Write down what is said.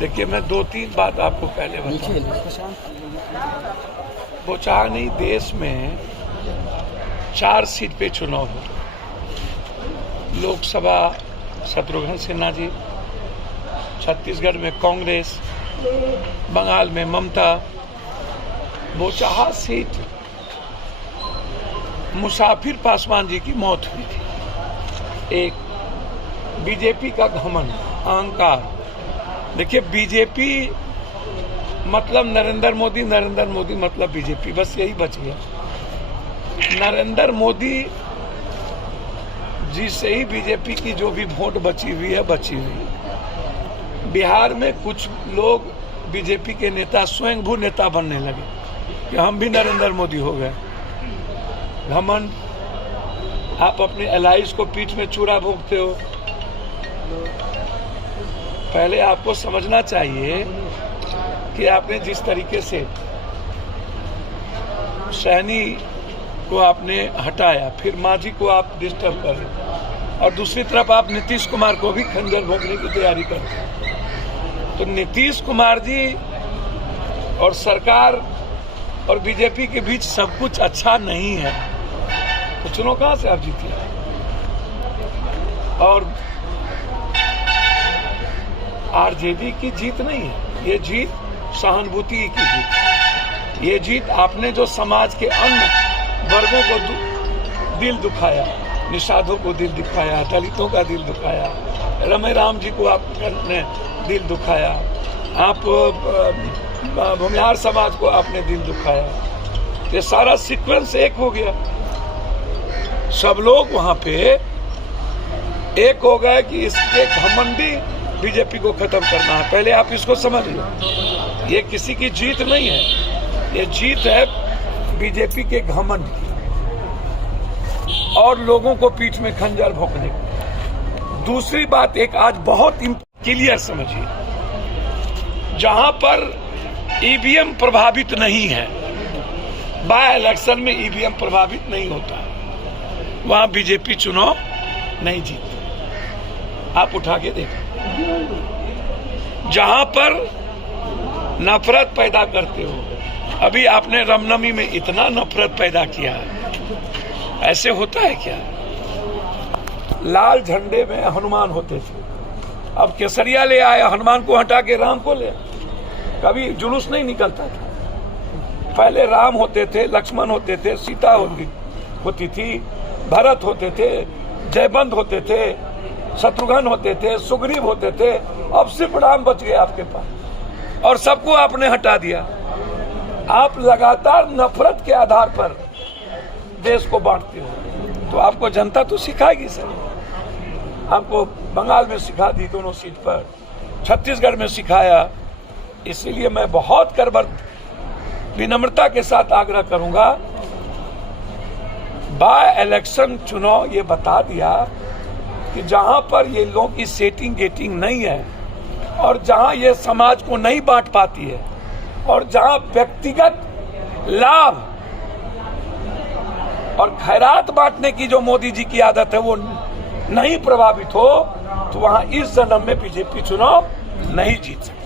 देखिए, मैं 2-3 बात आपको पहले बताऊं। वो चाह नहीं, देश में 4 सीट पे चुनाव हो। लोकसभा शत्रुघ्न सिन्हा जी, छत्तीसगढ़ में कांग्रेस, बंगाल में ममता। बोचाहा सीट मुसाफिर पासवान जी की मौत हुई थी। एक बीजेपी का घमंड, अहंकार। देखिए, बीजेपी मतलब नरेंद्र मोदी, नरेंद्र मोदी मतलब बीजेपी, बस यही बच गया। नरेंद्र मोदी जी से ही बीजेपी की जो भी वोट बची हुई है, बची हुई। बिहार में कुछ लोग बीजेपी के नेता स्वयंभू नेता बनने लगे कि हम भी नरेंद्र मोदी हो गए। घमंड। आप अपने एलाइज को पीठ में चूड़ा भोंकते हो। पहले आपको समझना चाहिए कि आपने जिस तरीके से सैनी को आपने हटाया, फिर मांझी को आप डिस्टर्ब कर रहे, और दूसरी तरफ आप नीतीश कुमार को भी खंजर भोंकने की तैयारी करते। तो नीतीश कुमार जी और सरकार और बीजेपी के बीच सब कुछ अच्छा नहीं है। तो चुनाव कहां से आप जीते? और आरजेडी की जीत नहीं है, ये जीत सहानुभूति की जीत। ये जीत आपने जो समाज के अन्य वर्गों को दिल दुखाया, निषादों को दिल दुखाया, दलितों का दिल दुखाया, रमे राम जी को आपने दिल दुखाया, आप भूमिहार समाज को आपने दिल दुखाया। ये सारा सीक्वेंस एक हो गया। सब लोग वहां पे एक हो गए कि इसके घमंडी बीजेपी को खत्म करना है। पहले आप इसको समझ लो, ये किसी की जीत नहीं है, ये जीत है बीजेपी के घमंड की और लोगों को पीठ में खंजर भोंकने की। दूसरी बात एक आज बहुत क्लियर समझिए, जहां पर ईवीएम प्रभावित नहीं है, बाय इलेक्शन में ईवीएम प्रभावित नहीं होता है, वहां बीजेपी चुनाव नहीं जीतती। आप उठा के देखो। जहां पर नफरत पैदा करते हो, अभी आपने रामनवमी में इतना नफरत पैदा किया है, ऐसे होता है क्या? लाल झंडे में हनुमान होते थे, अब केसरिया ले आए, हनुमान को हटा के राम को ले। कभी जुलूस नहीं निकलता था। पहले राम होते थे, लक्ष्मण होते थे, सीता होती थी, भरत होते थे, जयबंद होते थे, शत्रुघ्न होते थे, सुग्रीव होते थे। अब सिर्फ राम बच गए आपके पास और सबको आपने हटा दिया। आप लगातार नफरत के आधार पर देश को बांटते हो, तो आपको जनता तो सिखाएगी सर। आपको बंगाल में सिखा दी दोनों सीट पर, छत्तीसगढ़ में सिखाया। इसीलिए मैं बहुत विनम्रता के साथ आग्रह करूंगा, बाय इलेक्शन चुनाव ये बता दिया कि जहां पर ये लोगों की सेटिंग गेटिंग नहीं है और जहां ये समाज को नहीं बांट पाती है और जहां व्यक्तिगत लाभ और खैरात बांटने की जो मोदी जी की आदत है वो नहीं प्रभावित हो, तो वहां इस जन्म में बीजेपी चुनाव नहीं जीत सकती।